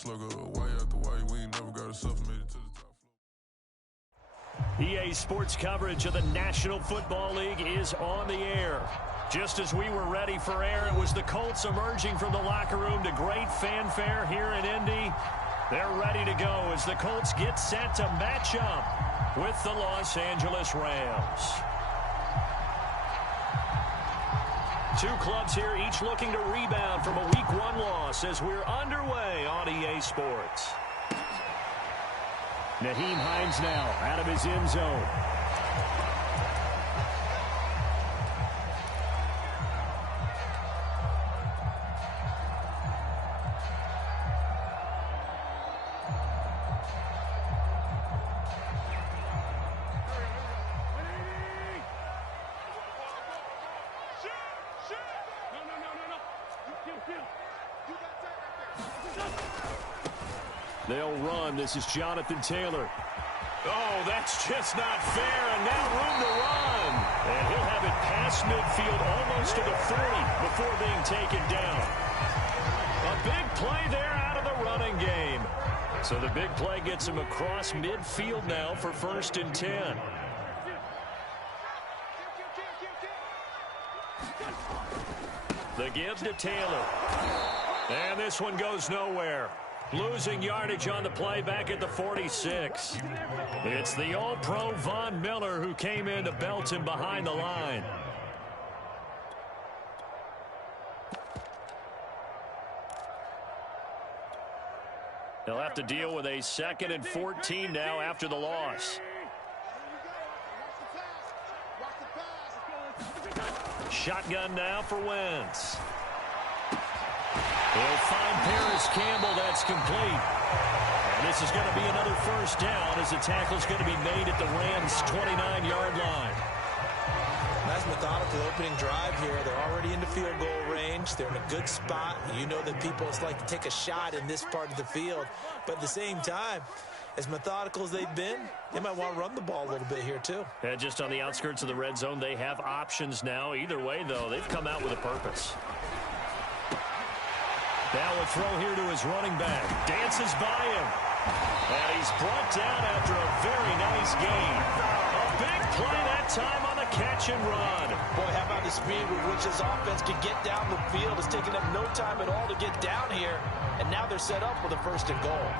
slugger way after way. We ain't never got a self-made it to the top floor. EA Sports coverage of the National Football League is on the air. Just as we were ready for air, it was the Colts emerging from the locker room to great fanfare here in Indy. They're ready to go as the Colts get set to match up with the Los Angeles Rams. Two clubs here, each looking to rebound from a Week 1 loss as we're underway on EA Sports. Nyheim Hines now out of his end zone. They'll run. This is Jonathan Taylor. Oh, that's just not fair, and now room to run. And he'll have it past midfield almost to the 40 before being taken down. A big play there out of the running game. So the big play gets him across midfield now for 1st and 10. The give to Taylor. And this one goes nowhere. Losing yardage on the play back at the 46. It's the All-Pro Von Miller who came in to belt him behind the line. He'll have to deal with a 2nd and 14 now after the loss. Shotgun now for Wentz. He'll find Paris Campbell. That's complete. And this is going to be another 1st down as the tackle's going to be made at the Rams' 29-yard line. Nice methodical opening drive here. They're already into field goal range. They're in a good spot. You know that people just like to take a shot in this part of the field. But at the same time, as methodical as they've been, they might want to run the ball a little bit here too. Yeah, just on the outskirts of the red zone, they have options now. Either way, though, they've come out with a purpose. Now a throw here to his running back. Dances by him. And he's brought down after a very nice gain. A big play that time on the catch and run. Boy, how about the speed with which this offense can get down the field? It's taken them no time at all to get down here. And now they're set up with a 1st and goal.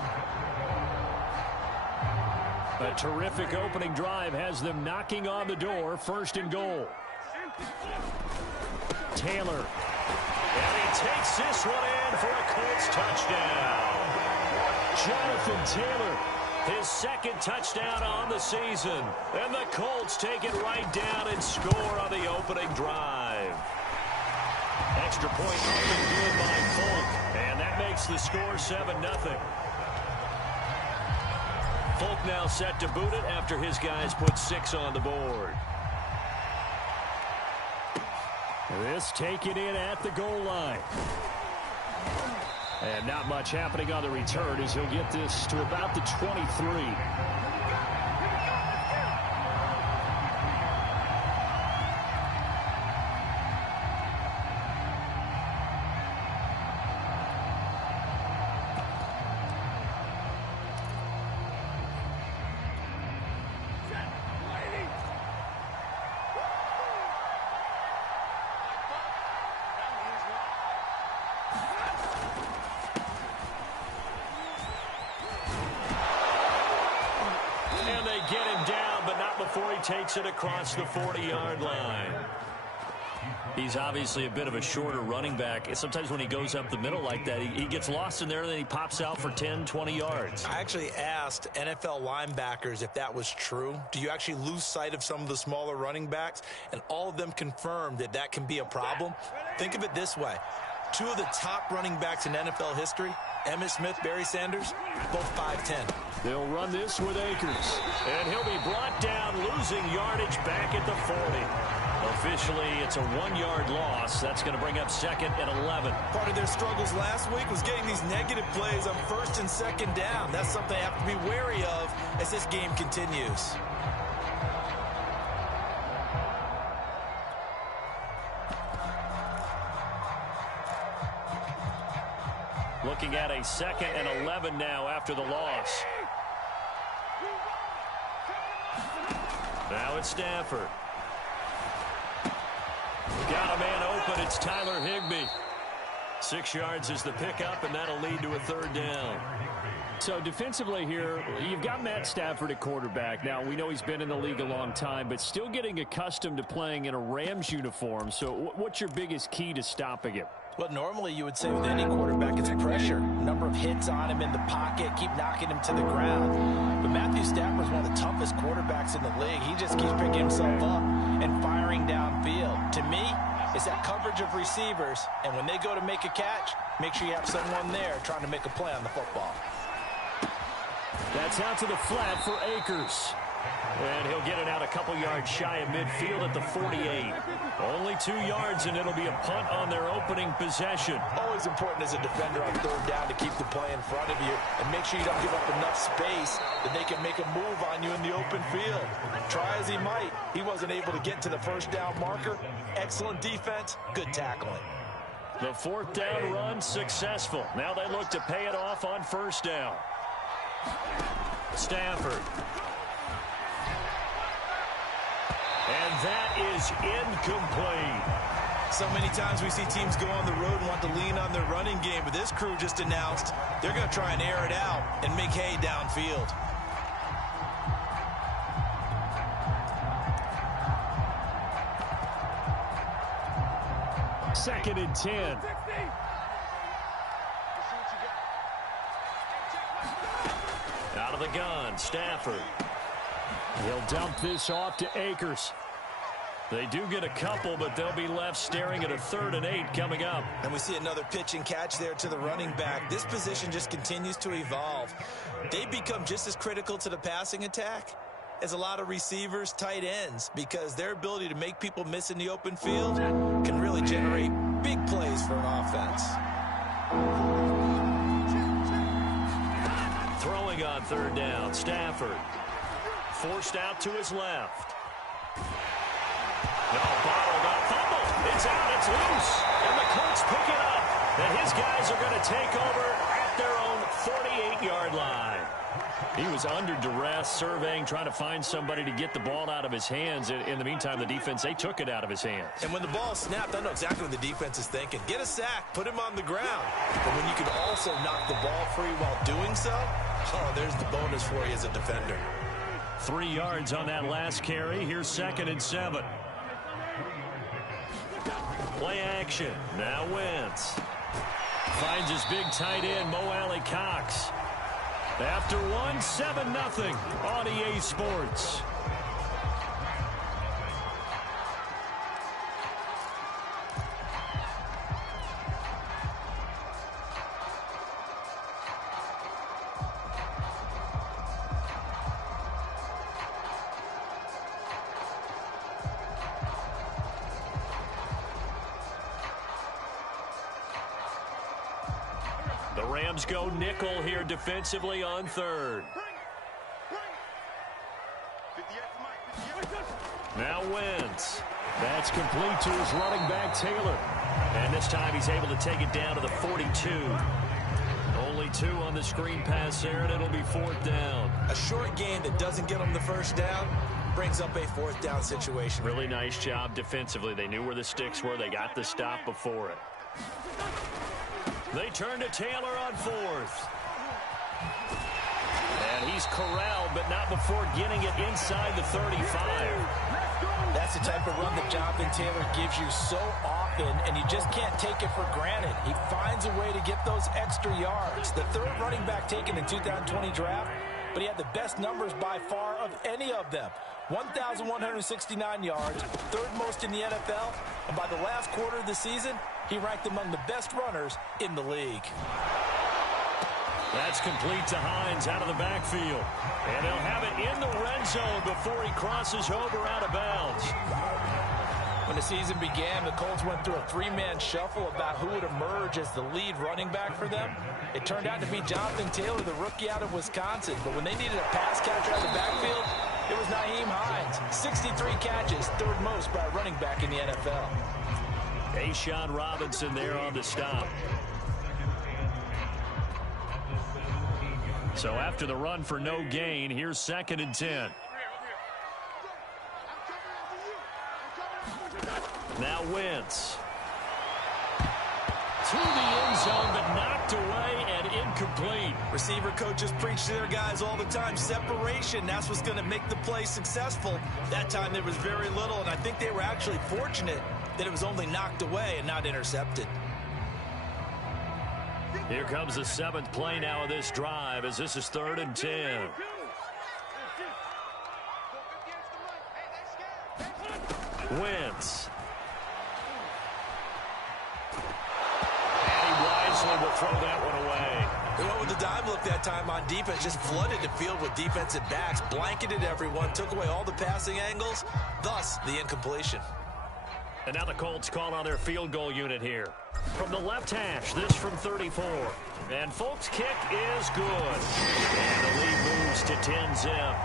A terrific opening drive has them knocking on the door. 1st and goal. Taylor. And he takes this one in for a Colts touchdown. Jonathan Taylor, his 2nd touchdown on the season. And the Colts take it right down and score on the opening drive. Extra point up and good by Folk. And that makes the score 7-0. Folk now set to boot it after his guys put 6 on the board. This taken in at the goal line. And not much happening on the return as he'll get this to about the 23. Takes it across the 40-yard line. He's obviously a bit of a shorter running back. Sometimes when he goes up the middle like that, he gets lost in there, and then he pops out for 10, 20 yards. I actually asked NFL linebackers if that was true. Do you actually lose sight of some of the smaller running backs? And all of them confirmed that that can be a problem. Think of it this way. 2 of the top running backs in NFL history, Emmitt Smith, Barry Sanders, both 5'10". They'll run this with Akers. And he'll be brought down, losing yardage back at the 40. Officially, it's a 1-yard loss. That's going to bring up 2nd and 11. Part of their struggles last week was getting these negative plays on 1st and 2nd down. That's something they have to be wary of as this game continues. Looking at a 2nd and 11 now after the loss. Now it's Stafford. Got a man open. It's Tyler Higbee. 6 yards is the pickup, and that'll lead to a 3rd down. So defensively here, you've got Matt Stafford at quarterback. Now, we know he's been in the league a long time, but still getting accustomed to playing in a Rams uniform. So what's your biggest key to stopping him? Well, normally you would say with any quarterback it's pressure. Number of hits on him in the pocket, keep knocking him to the ground. But Matthew Stafford is one of the toughest quarterbacks in the league. He just keeps picking himself up and firing downfield. To me, it's that coverage of receivers, and when they go to make a catch, make sure you have someone there trying to make a play on the football. That's out to the flat for Akers. And he'll get it out a couple yards shy of midfield at the 48. Only 2 yards, and it'll be a punt on their opening possession. Always important as a defender on 3rd down to keep the play in front of you and make sure you don't give up enough space that they can make a move on you in the open field. Try as he might, he wasn't able to get to the 1st down marker. Excellent defense, good tackling. The 4th down run successful. Now they look to pay it off on 1st down. Stafford. And that is incomplete. So many times we see teams go on the road and want to lean on their running game, but this crew just announced they're going to try and air it out and make hay downfield. Second and 10. Out of the gun, Stafford. He'll dump this off to Akers. They do get a couple, but they'll be left staring at a 3rd and 8 coming up. And we see another pitch and catch there to the running back. This position just continues to evolve. They become just as critical to the passing attack as a lot of receivers, tight ends, because their ability to make people miss in the open field can really generate big plays for an offense. Throwing on 3rd down, Stafford. Forced out to his left. No, bottled up, fumble. It's out, it's loose. And the Colts pick it up. And his guys are going to take over at their own 48-yard line. He was under duress, surveying, trying to find somebody to get the ball out of his hands. In the meantime, the defense, they took it out of his hands. And when the ball snapped, I know exactly what the defense is thinking. Get a sack, put him on the ground. But when you can also knock the ball free while doing so, oh, there's the bonus for you as a defender. 3 yards on that last carry. Here's 2nd and 7. Play action. Now Wentz. Finds his big tight end, Mo Alley Cox. After 1, 7-0 on EA Sports. The Rams go nickel here defensively on 3rd. Now Wentz. That's complete to his running back, Taylor. And this time he's able to take it down to the 42. Only 2 on the screen pass there, and it'll be 4th down. A short game that doesn't get them the 1st down brings up a 4th down situation. Really nice job defensively. They knew where the sticks were. They got the stop before it. They turn to Taylor on 4th. And he's corralled, but not before getting it inside the 35. That's the type of run that Jonathan Taylor gives you so often, and you just can't take it for granted. He finds a way to get those extra yards. The 3rd running back taken in 2020 draft, but he had the best numbers by far of any of them. 1,169 yards, 3rd most in the NFL, and by the last quarter of the season, he ranked among the best runners in the league. That's complete to Hines out of the backfield. And they'll have it in the red zone before he crosses over out of bounds. When the season began, the Colts went through a 3-man shuffle about who would emerge as the lead running back for them. It turned out to be Jonathan Taylor, the rookie out of Wisconsin. But when they needed a pass catcher out of the backfield, it was Nyheim Hines. 63 catches, 3rd most by a running back in the NFL. A'Shawn Robinson there on the stop. So after the run for no gain, here's 2nd and 10. Now Wentz. To the end zone, but knocked away and incomplete. Receiver coaches preach to their guys all the time. Separation, that's what's going to make the play successful. That time there was very little, and I think they were actually fortunate that it was only knocked away and not intercepted. Here comes the 7th play now of this drive as this is 3rd and 10. Wentz. Will throw that one away. They went with the dime look that time on defense, just flooded the field with defensive backs, blanketed everyone, took away all the passing angles, thus the incompletion. And now the Colts call on their field goal unit here. From the left hash, this from 34. And Folks' kick is good. And the lead moves to 10-zip.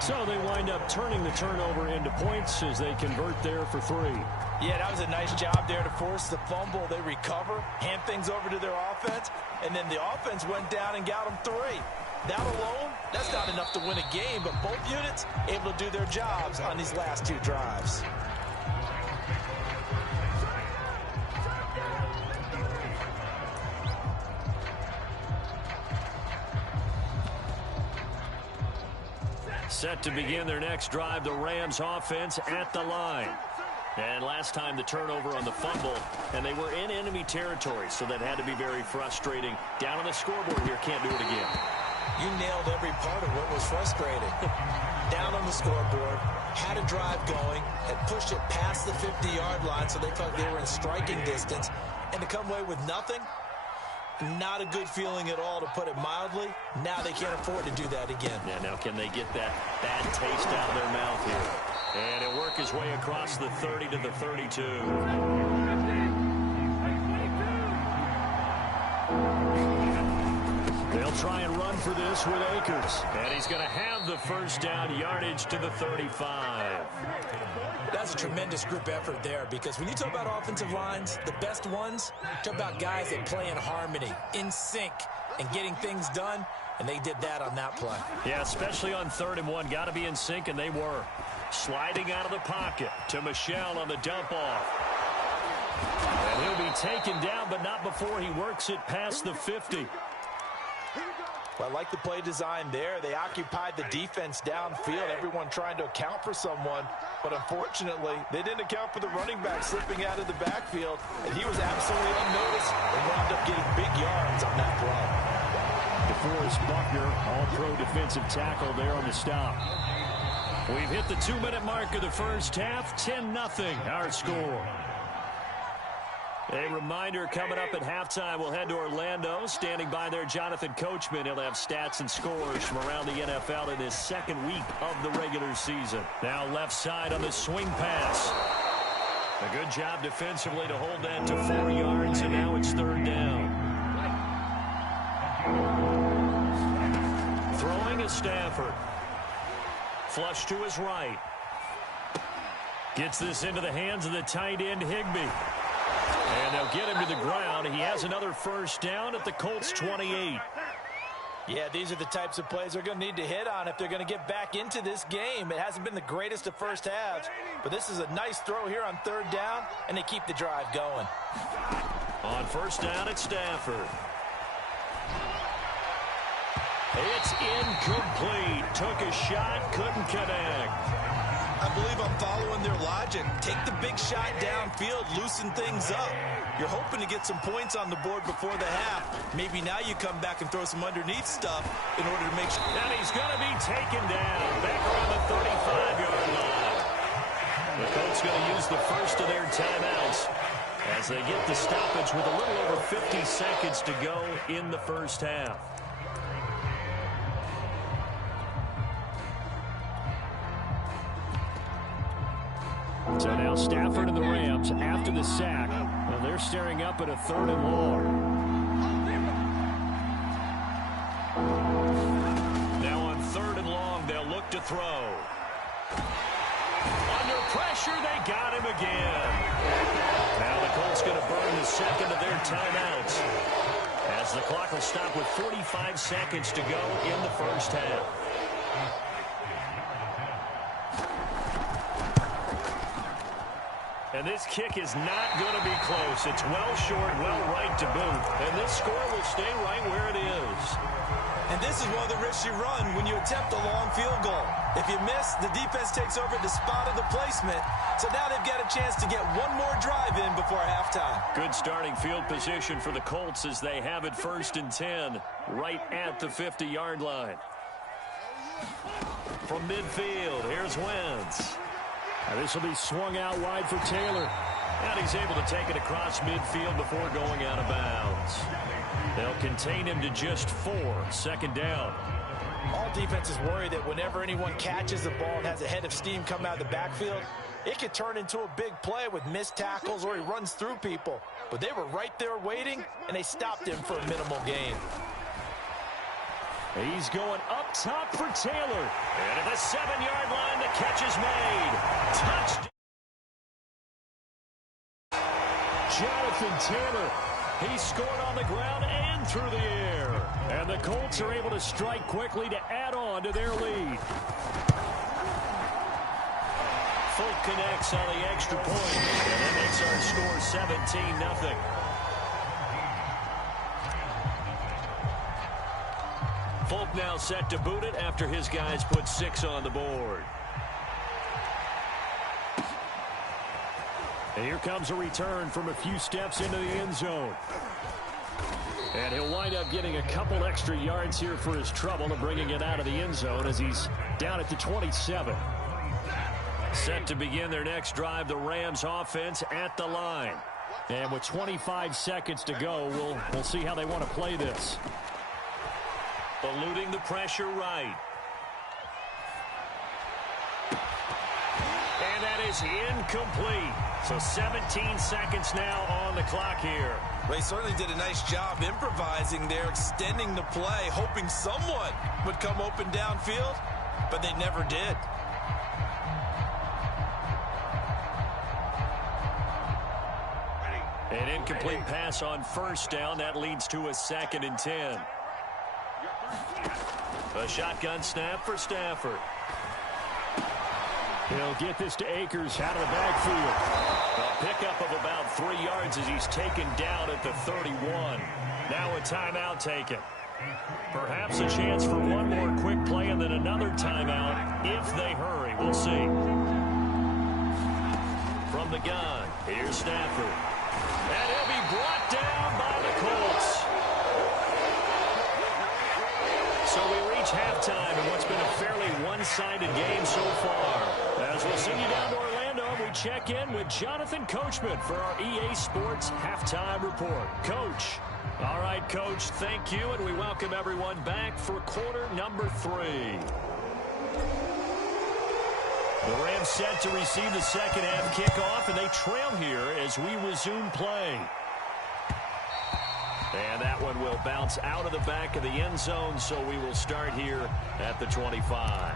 So they wind up turning the turnover into points as they convert there for 3. Yeah, that was a nice job there to force the fumble. They recover, hand things over to their offense, and then the offense went down and got them 3. That alone, that's not enough to win a game, but both units able to do their jobs on these last 2 drives. Set to begin their next drive, the Rams offense at the line. And last time the turnover on the fumble, and they were in enemy territory, so that had to be very frustrating. Down on the scoreboard here, can't do it again. You nailed every part of what was frustrating. Down on the scoreboard, had a drive going, had pushed it past the 50-yard line so they felt they were in striking distance, and to come away with nothing, not a good feeling at all, to put it mildly. Now they can't afford to do that again. Yeah, now can they get that bad taste out of their mouth here? And it'll work his way across the 30 to the 32. They'll try and run for this with Akers. And he's going to have the first down, yardage to the 35. That's a tremendous group effort there, because when you talk about offensive lines, the best ones, talk about guys that play in harmony, in sync, and getting things done, and they did that on that play. Yeah, especially on 3rd and 1. Got to be in sync, and they were. Sliding out of the pocket to Michel on the dump-off. And he'll be taken down, but not before he works it past the 50. Well, I like the play design there. They occupied the defense downfield, everyone trying to account for someone. But unfortunately, they didn't account for the running back slipping out of the backfield, and he was absolutely unnoticed and wound up getting big yards on that play. DeForest Buckner, all-pro defensive tackle there on the stop. We've hit the 2-minute mark of the first half, 10-0 our score. A reminder, coming up at halftime, we'll head to Orlando. Standing by there, Jonathan Coachman. He'll have stats and scores from around the NFL in his 2nd week of the regular season. Now left side on the swing pass. A good job defensively to hold that to 4 yards, and now it's 3rd down. Throwing is Stafford. Flush to his right. Gets this into the hands of the tight end, Higbee. And they'll get him to the ground. He has another first down at the Colts 28. Yeah, these are the types of plays they're going to need to hit on if they're going to get back into this game. It hasn't been the greatest of first halves, but this is a nice throw here on 3rd down, and they keep the drive going. On first down, it's Stafford. It's incomplete. Took a shot, couldn't connect. I believe I'm following their logic. Take the big shot downfield, loosen things up. You're hoping to get some points on the board before the half. Maybe now you come back and throw some underneath stuff in order to make sure. And he's going to be taken down back around the 35-yard line. The Colts going to use the first of their timeouts as they get the stoppage with a little over 50 seconds to go in the first half. So now Stafford and the Rams after the sack. Well, they're staring up at a 3rd and long. Now on 3rd and long, they'll look to throw. Under pressure, they got him again. Now the Colts going to burn the 2nd of their timeouts as as the clock will stop with 45 seconds to go in the first half. And this kick is not going to be close. It's well short, well right to boot. And this score will stay right where it is. And this is one of the risks you run when you attempt a long field goal. If you miss, the defense takes over the spot of the placement. So now they've got a chance to get one more drive in before halftime. Good starting field position for the Colts as they have it 1st and 10 right at the 50-yard line. From midfield, here's Wentz. Now this will be swung out wide for Taylor. And he's able to take it across midfield before going out of bounds. They'll contain him to just 4. 2nd down. All defenses worry that whenever anyone catches the ball and has a head of steam come out of the backfield, it could turn into a big play with missed tackles or he runs through people. But they were right there waiting, and they stopped him for a minimal gain. He's going up top for Taylor. And at the 7-yard line, the catch is made. Touchdown. Jonathan Taylor. He scored on the ground and through the air. And the Colts are able to strike quickly to add on to their lead. Folk connects on the extra point. And that makes our score 17-0. Folk now set to boot it after his guys put 6 on the board. And here comes a return from a few steps into the end zone. And he'll wind up getting a couple extra yards here for his trouble and bringing it out of the end zone as he's down at the 27. Set to begin their next drive, the Rams offense at the line. And with 25 seconds to go, we'll see how they want to play this. Eluding the pressure right. And that is incomplete. So 17 seconds now on the clock here. They certainly did a nice job improvising there, extending the play, hoping someone would come open downfield, but they never did. An incomplete pass on 1st down. That leads to a 2nd and 10. A shotgun snap for Stafford. He'll get this to Akers out of the backfield. A pickup of about 3 yards as he's taken down at the 31. Now a timeout taken. Perhaps a chance for one more quick play and then another timeout if they hurry. We'll see. From the gun, here's Stafford. And he'll be brought down by the Colts. So we reach halftime in what's been a fairly one-sided game so far. As we'll send you down to Orlando, we check in with Jonathan Coachman for our EA Sports Halftime Report. Coach. All right, Coach, thank you, and we welcome everyone back for quarter number 3. The Rams set to receive the second half kickoff, and they trail here as we resume play. And that one will bounce out of the back of the end zone, so we will start here at the 25.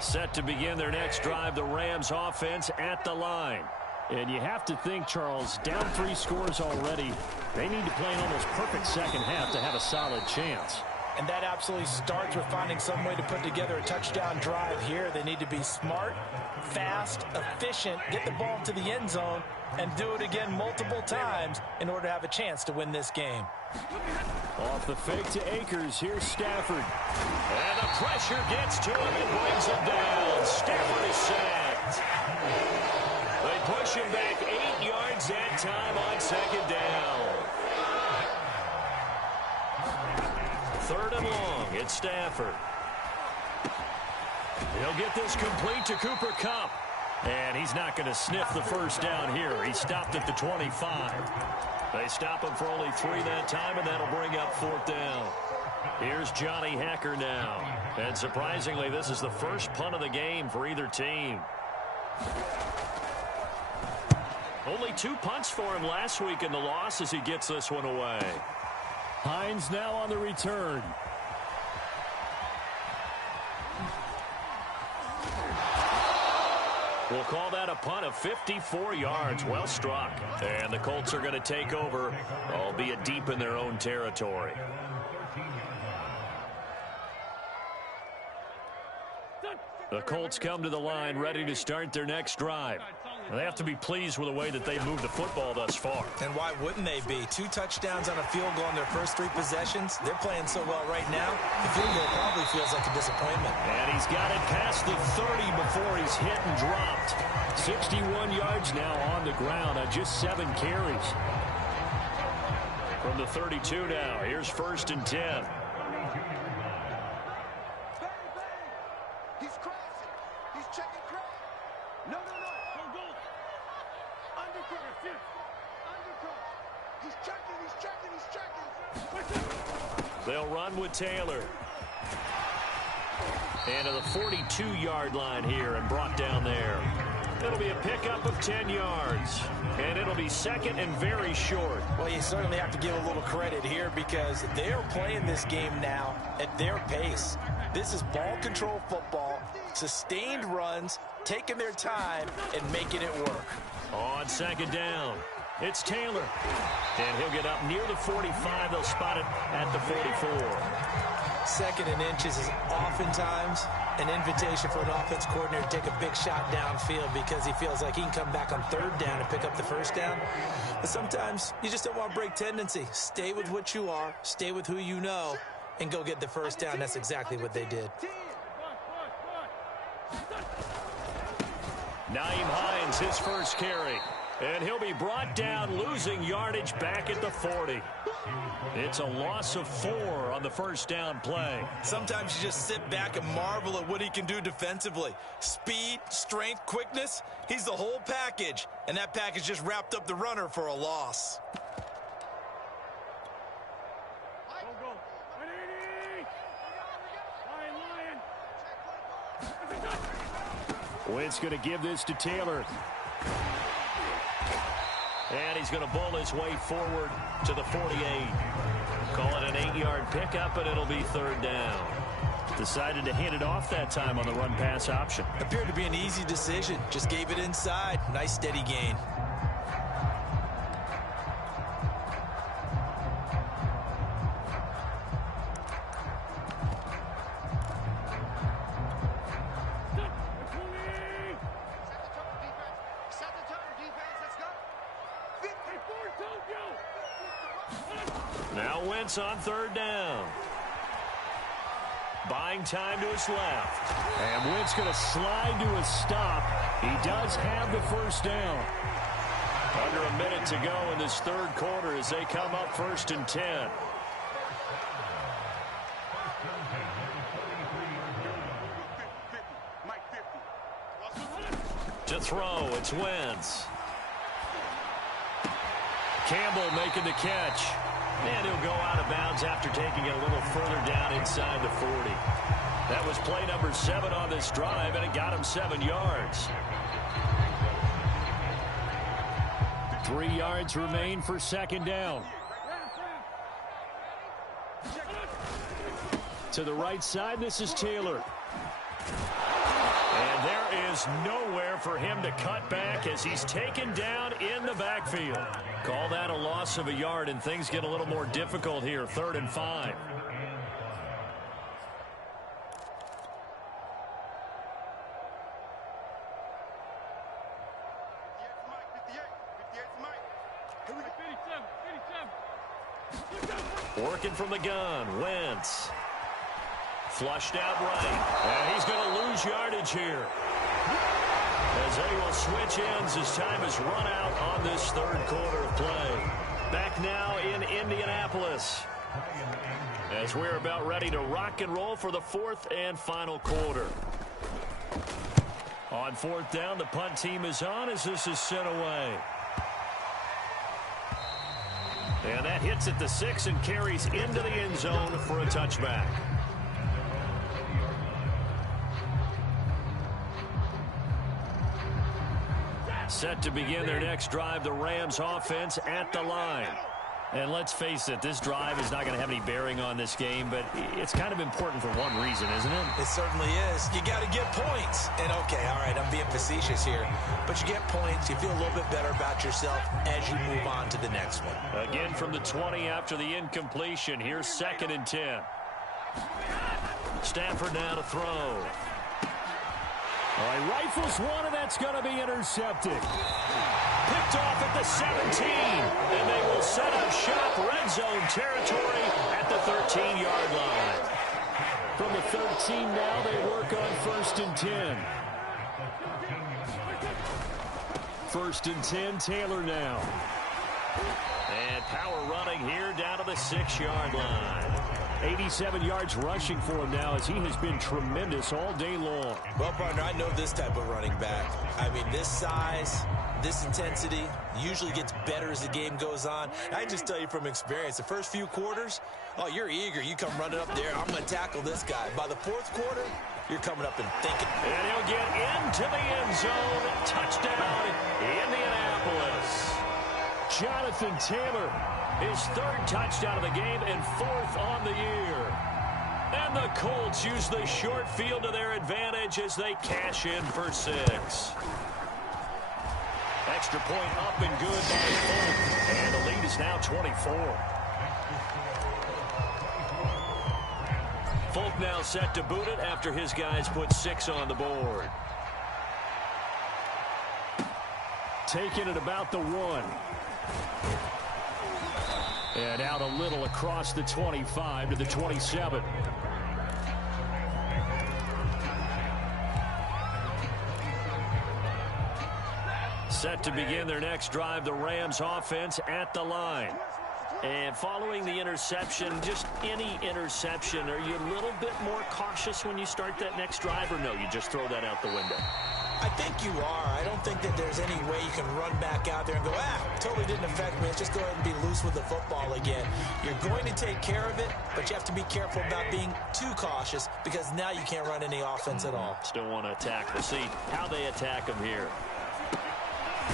Set to begin their next drive, the Rams offense at the line. And you have to think, Charles, down 3 scores already. They need to play an almost perfect second half to have a solid chance. And that absolutely starts with finding some way to put together a touchdown drive here. They need to be smart, fast, efficient, get the ball to the end zone, and do it again multiple times in order to have a chance to win this game. Off the fake to Akers, here's Stafford. And the pressure gets to him and brings him down. Stafford is sacked. They push him back 8 yards that time on 2nd down. 3rd and long, it's Stafford. He'll get this complete to Cooper Kupp. And he's not going to sniff the first down here. He stopped at the 25. They stop him for only 3 that time, and that'll bring up 4th down. Here's Johnny Hacker now. And surprisingly, this is the first punt of the game for either team. Only 2 punts for him last week in the loss as he gets this one away. Hines now on the return. We'll call that a punt of 54 yards. Well struck. And the Colts are going to take over, albeit deep in their own territory. The Colts come to the line ready to start their next drive. They have to be pleased with the way that they've moved the football thus far. And why wouldn't they be? 2 touchdowns on a field goal in their first 3 possessions. They're playing so well right now, the field goal probably feels like a disappointment. And he's got it past the 30 before he's hit and dropped. 61 yards now on the ground on just 7 carries. From the 32 now, here's 1st and 10. They'll run with Taylor. And to the 42-yard line here and brought down there. It'll be a pickup of 10 yards. And it'll be 2nd and very short. Well, you certainly have to give a little credit here because they're playing this game now at their pace. This is ball control football, sustained runs, taking their time and making it work. On 2nd down, it's Taylor. And he'll get up near the 45. They'll spot it at the 44. 2nd and inches is oftentimes an invitation for an offense coordinator to take a big shot downfield because he feels like he can come back on 3rd down and pick up the 1st down. But sometimes you just don't want to break tendency. Stay with what you are, stay with who you know, and go get the 1st down. That's exactly what they did. Nyheim Hines, his first carry. And he'll be brought down, losing yardage back at the 40. It's a loss of 4 on the 1st down play. Sometimes you just sit back and marvel at what he can do defensively. Speed, strength, quickness, he's the whole package. And that package just wrapped up the runner for a loss. Wentz going to give this to Taylor. And he's going to bull his way forward to the 48. Call it an 8-yard pickup, and it'll be 3rd down. Decided to hand it off that time on the run-pass option. Appeared to be an easy decision. Just gave it inside. Nice steady gain. Now Wentz on 3rd down. Buying time to his left. And Wentz going to slide to a stop. He does have the 1st down. Under a minute to go in this 3rd quarter as they come up 1st and 10. To throw, it's Wentz. Campbell making the catch. And he'll go out of bounds after taking it a little further down inside the 40. That was play number 7 on this drive, and it got him 7 yards. 3 yards remain for 2nd down. To the right side, this is Taylor. And there is nowhere for him to cut back as he's taken down in the backfield. Call that a loss of a yard, and things get a little more difficult here. 3rd and 5. Working from the gun, Wentz. Flushed out right. And he's going to lose yardage here. As they will switch ends as time is run out on this 3rd quarter of play. Back now in Indianapolis. As we're about ready to rock and roll for the 4th and final quarter. On 4th down, the punt team is on as this is sent away. And that hits at the 6 and carries into the end zone for a touchback. Set to begin their next drive, the Rams offense at the line. And let's face it, this drive is not going to have any bearing on this game, but it's kind of important for one reason, isn't it? It certainly is. You got to get points. And, okay, all right, I'm being facetious here. But you get points, you feel a little bit better about yourself as you move on to the next one. Again from the 20 after the incompletion. Here's 2nd and 10. Stafford now to throw. All right, rifles one, and that's going to be intercepted. Picked off at the 17, and they will set up shop red zone territory at the 13-yard line. From the 13 now, they work on 1st and 10. 1st and 10, Taylor now. And power running here down to the 6-yard line. 87 yards rushing for him now as he has been tremendous all day long. Well, partner, I know this type of running back. I mean, this size, this intensity usually gets better as the game goes on. I can just tell you from experience, the first few quarters, oh, you're eager. You come running up there, I'm going to tackle this guy. By the 4th quarter, you're coming up and thinking. And he'll get into the end zone. Touchdown, Indianapolis. Jonathan Taylor, his 3rd touchdown of the game and 4th on the year. And the Colts use the short field to their advantage as they cash in for 6. Extra point up and good by Folk. And the lead is now 24. Folk now set to boot it after his guys put 6 on the board. Taking it about the 1. And out a little across the 25 to the 27. Set to begin their next drive, the Rams offense at the line. And following the interception, just any interception, are you a little bit more cautious when you start that next drive, or no, you just throw that out the window? I think you are. I don't think that there's any way you can run back out there and go, totally didn't affect me. Let's just go ahead and be loose with the football again. You're going to take care of it, but you have to be careful about being too cautious because now you can't run any offense at all. Still want to attack. We'll see how they attack him here.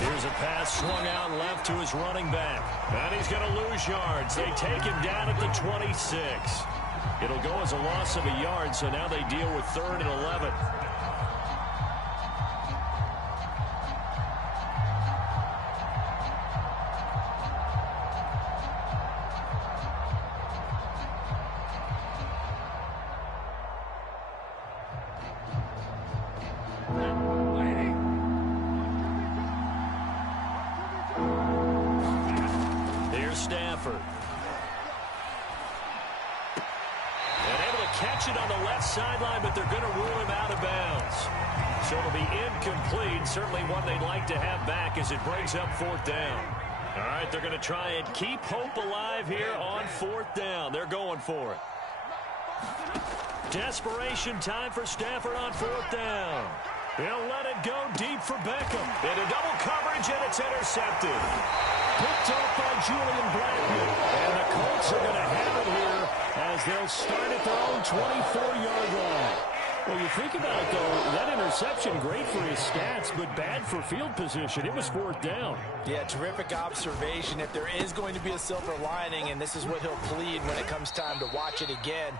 Here's a pass swung out left to his running back. And he's going to lose yards. They take him down at the 26. It'll go as a loss of a yard, so now they deal with 3rd and 11. Stafford. And able to catch it on the left sideline, but they're going to rule him out of bounds. So it'll be incomplete. Certainly one they'd like to have back as it brings up 4th down. All right, they're going to try and keep hope alive here on 4th down. They're going for it. Desperation time for Stafford on 4th down. He'll let it go deep for Beckham. Into double coverage, and it's intercepted. Picked off by Julian Blackman. And the Colts are going to have it here as they'll start at their own 24-yard line. Well, you think about it, though, that interception, great for his stats, but bad for field position. It was 4th down. Yeah, terrific observation. If there is going to be a silver lining, and this is what he'll plead when it comes time to watch it again,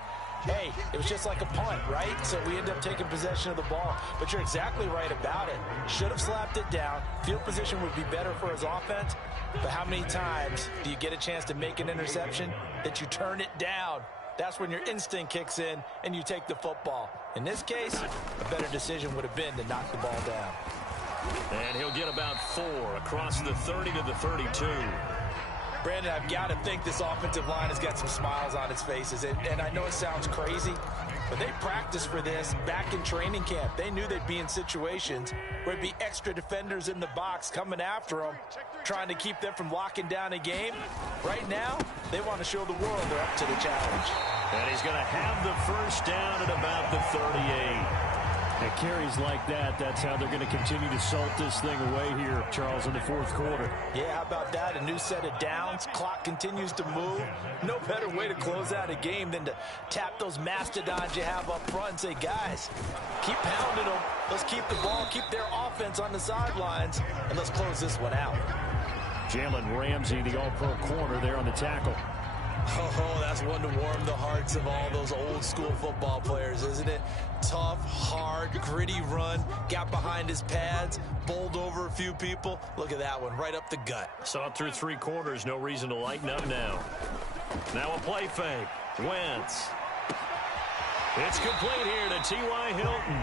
hey, it was just like a punt, right? So we end up taking possession of the ball. But you're exactly right about it. Should have slapped it down. Field position would be better for his offense. But how many times do you get a chance to make an interception that you turn it down? That's when your instinct kicks in and you take the football. In this case, a better decision would have been to knock the ball down. And he'll get about 4 across the 30 to the 32. Brandon, I've got to think this offensive line has got some smiles on its faces. And I know it sounds crazy, but they practiced for this back in training camp. They knew they'd be in situations where it'd be extra defenders in the box coming after them, trying to keep them from locking down a game. Right now, they want to show the world they're up to the challenge. And he's going to have the 1st down at about the 38. At carries like that, that's how they're going to continue to salt this thing away here, Charles, in the 4th quarter. Yeah, how about that? A new set of downs. Clock continues to move. No better way to close out a game than to tap those mastodons you have up front and say, guys, keep pounding them. Let's keep the ball, keep their offense on the sidelines, and let's close this one out. Jalen Ramsey, the all-pro corner there on the tackle. Oh, that's one to warm the hearts of all those old-school football players, isn't it? Tough, hard, gritty run, got behind his pads, bowled over a few people. Look at that one, right up the gut. Saw it through 3 quarters, no reason to lighten up now. Now a play fake. Wentz. It's complete here to T.Y. Hilton.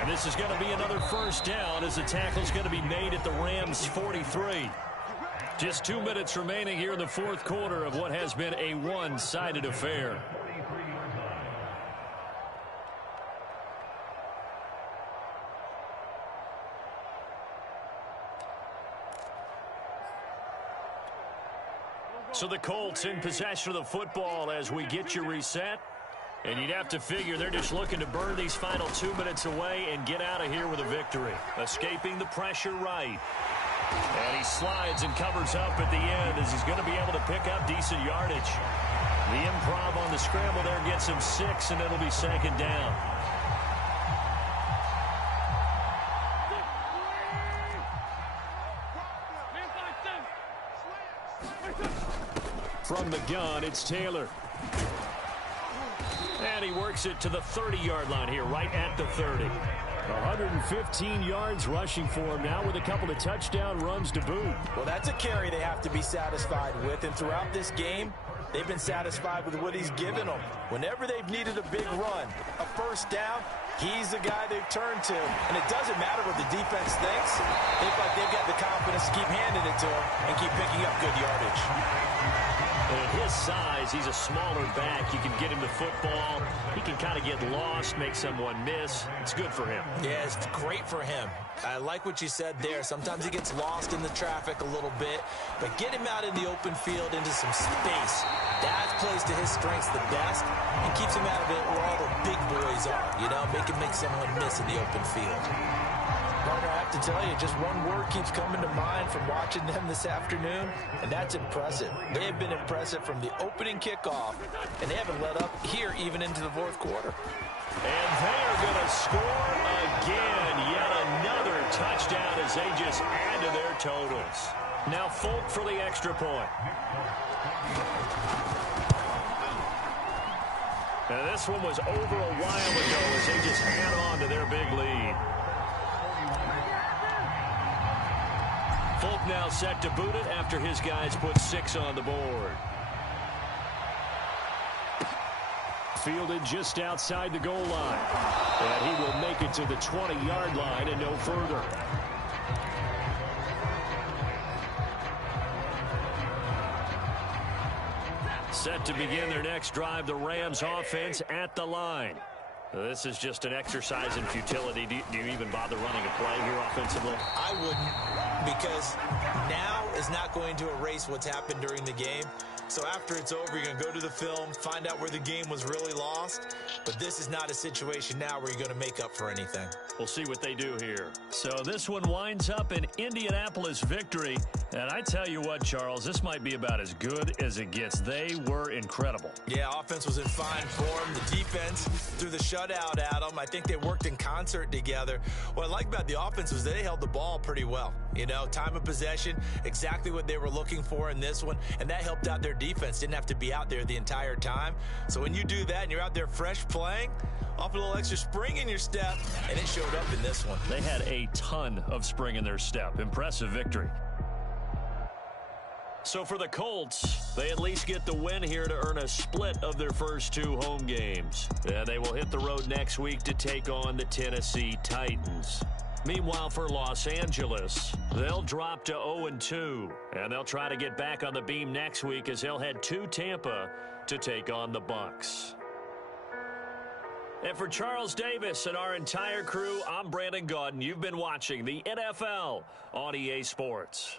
And this is going to be another first down as the tackle's going to be made at the Rams' 43. Just 2 minutes remaining here in the 4th quarter of what has been a one-sided affair. So the Colts in possession of the football as we get you reset. And you'd have to figure they're just looking to burn these final 2 minutes away and get out of here with a victory. Escaping the pressure right. And he slides and covers up at the end as he's going to be able to pick up decent yardage. The improv on the scramble there gets him 6, and it'll be 2nd down. From the gun, it's Taylor. And he works it to the 30-yard line here, right at the 30. 115 yards rushing for him now with a couple of touchdown runs to boot. Well, that's a carry they have to be satisfied with. And throughout this game, they've been satisfied with what he's given them. Whenever they've needed a big run, a first down, he's the guy they've turned to. And it doesn't matter what the defense thinks. They feel like they've got the confidence to keep handing it to him and keep picking up good yardage. At his size, he's a smaller back. You can get him the football. He can kind of get lost, make someone miss. It's good for him. Yeah, it's great for him. I like what you said there. Sometimes he gets lost in the traffic a little bit, but get him out in the open field into some space. That plays to his strengths the best and keeps him out of it where all the big boys are, you know, make someone miss in the open field. Partner, I have to tell you, just one word keeps coming to mind from watching them this afternoon, and that's impressive. They have been impressive from the opening kickoff, and they haven't let up here even into the 4th quarter. And they are going to score again. Yet another touchdown as they just add to their totals. Now Folk for the extra point. Now this one was over a while ago as they just add on to their big lead. Folk now set to boot it after his guys put 6 on the board. Fielded just outside the goal line. And he will make it to the 20-yard line and no further. Set to begin their next drive, the Rams offense at the line. This is just an exercise in futility. Do you even bother running a play here offensively? I wouldn't, because now is not going to erase what's happened during the game. So after it's over, you're going to go to the film, find out where the game was really lost. But this is not a situation now where you're going to make up for anything. We'll see what they do here. So this one winds up an Indianapolis victory. And I tell you what, Charles, this might be about as good as it gets. They were incredible. Yeah, offense was in fine form. The defense threw the shutout at them. I think they worked in concert together. What I like about the offense was they held the ball pretty well. You know, time of possession, exactly what they were looking for in this one. And that helped out their defense. Didn't have to be out there the entire time. So when you do that and you're out there fresh playing, off a little extra spring in your step, and it showed up in this one. They had a ton of spring in their step. Impressive victory. So for the Colts, they at least get the win here to earn a split of their first 2 home games. And they will hit the road next week to take on the Tennessee Titans. Meanwhile, for Los Angeles, they'll drop to 0-2. And they'll try to get back on the beam next week as they'll head to Tampa to take on the Bucs. And for Charles Davis and our entire crew, I'm Brandon Gaudin. You've been watching the NFL on EA Sports.